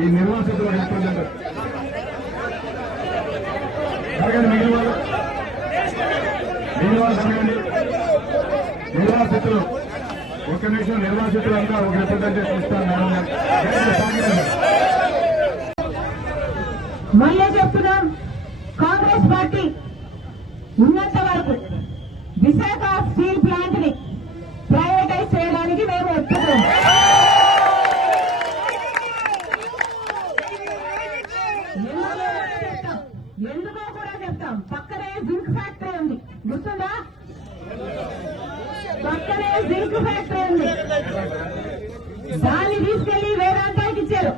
ఈ నిర్వాసితుల రిప్రజెంటేటివ్ నిర్వాసితులు ఒక్క నిమిషం నిర్వాసితులంతా ఒక రిప్రజెంటేషన్ ఇస్తాను. మళ్ళీ చెప్తున్నాం, కాంగ్రెస్ పార్టీ ఉన్నంత వరకు విశాఖ స్టీల్ ప్లాంట్ ని ప్రైవేటైజ్ చేయడానికి మేము ఒప్పుకోం. ఎందుకో కూడా చెప్తాం. పక్కనే జింక్ ఫ్యాక్టరీ ఉంది, గుర్తుందా? పక్కనే జింక్ ఫ్యాక్టరీ ఉంది. దాన్ని తీసుకెళ్లి వేదాంతాకి ఇచ్చారు,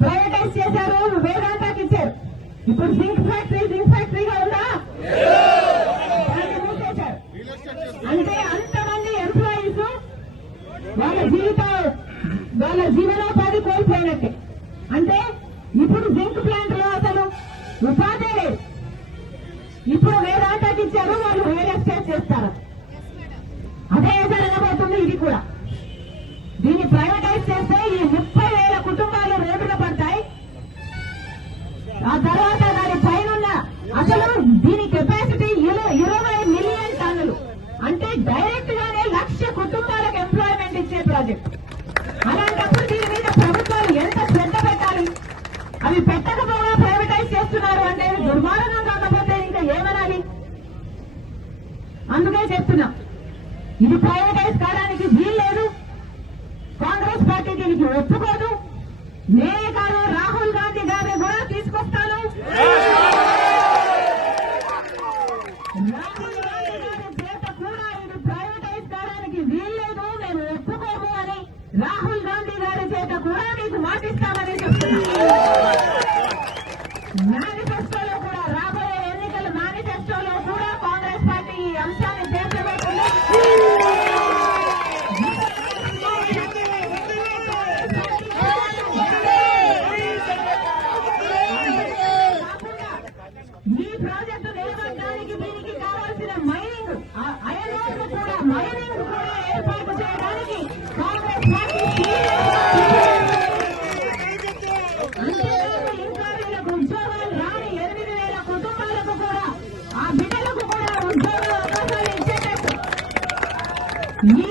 ప్రైవేటైజ్ చేశారు, వేదాంతాకి ఇచ్చారు. ఇప్పుడు జింక్ ఫ్యాక్టరీగా ఉందా? దాన్ని మూసేశారు. అంటే అంతమంది ఎంప్లాయీస్ వాళ్ళ జీవనోపాధి కోల్పోయినట్టే. అంటే ఇప్పుడు జింక్ ప్లాంట్ లో అసలు ఉపాధి లేదు. ఇప్పుడు వేదాంతాకి ఇచ్చారు, వాళ్ళు రియల్ ఎస్టేట్ చేస్తారు. అదే జరగబోతుంది ఇది కూడా. దీన్ని ప్రైవేటైజ్ చేస్తే ఈ 30,000 కుటుంబాలు రోడ్డున పడతాయి. ఆ తర్వాత దాని పైన అసలు దీని కెపాసిటీ 20 మిలియన్ టన్నులు. అంటే డైరెక్ట్ గానే 1,00,000 కుటుంబాలకు ఎంప్లాయ్మెంట్ ఇచ్చే ప్రాజెక్ట్. అలాంటప్పుడు దీని మీద ప్రభుత్వాలు ఎంత శ్రద్ధ పెట్టాలి? అవి పెట్టకపోగా ప్రైవేటైజ్ చేస్తున్నారు అంటే దుర్మార్గం కాకపోతే ఇంకా ఏమనాలి? అందుకే చెప్తున్నా, ఇది ప్రైవేటైజ్ కావడానికి వీల్లేదు. కాంగ్రెస్ పార్టీ దీనికి ఒప్పుకోదు. నేనే కాదు, రాహుల్ గాంధీ గారిని కూడా తీసుకొస్తాను. రాహుల్ గాంధీ గారి చేత కూడా ఇది ప్రైవేటైజ్ కావడానికి వీల్లేదు, మేము ఒప్పుకోము అని రాహుల్ గాంధీ గారి చేత కూడా మీకు మాటిస్తామని చెప్తున్నా. మేనిఫెస్టోలో కూడా, రాబోయే ఎన్నికల మేనిఫెస్టోలో కూడా కాంగ్రెస్ పార్టీ ఈ అంశాన్ని చేర్చబోతుంది. ఈ ప్రాజెక్టు నిలబడడానికి దీనికి కావాల్సిన మైనింగ్, ఐరన్ ఓర్ కూడా, మైనింగ్ కూడా ఏర్పాటు చేయడానికి కాంగ్రెస్ పార్టీ ఇంకా వీళ్ళకు ఉద్యోగాలు రాని 8,000 కుటుంబాలకు కూడా, ఆ బిడ్డలకు కూడా ఉద్యోగ అవకాశాలు ఇచ్చేటట్టు ఈ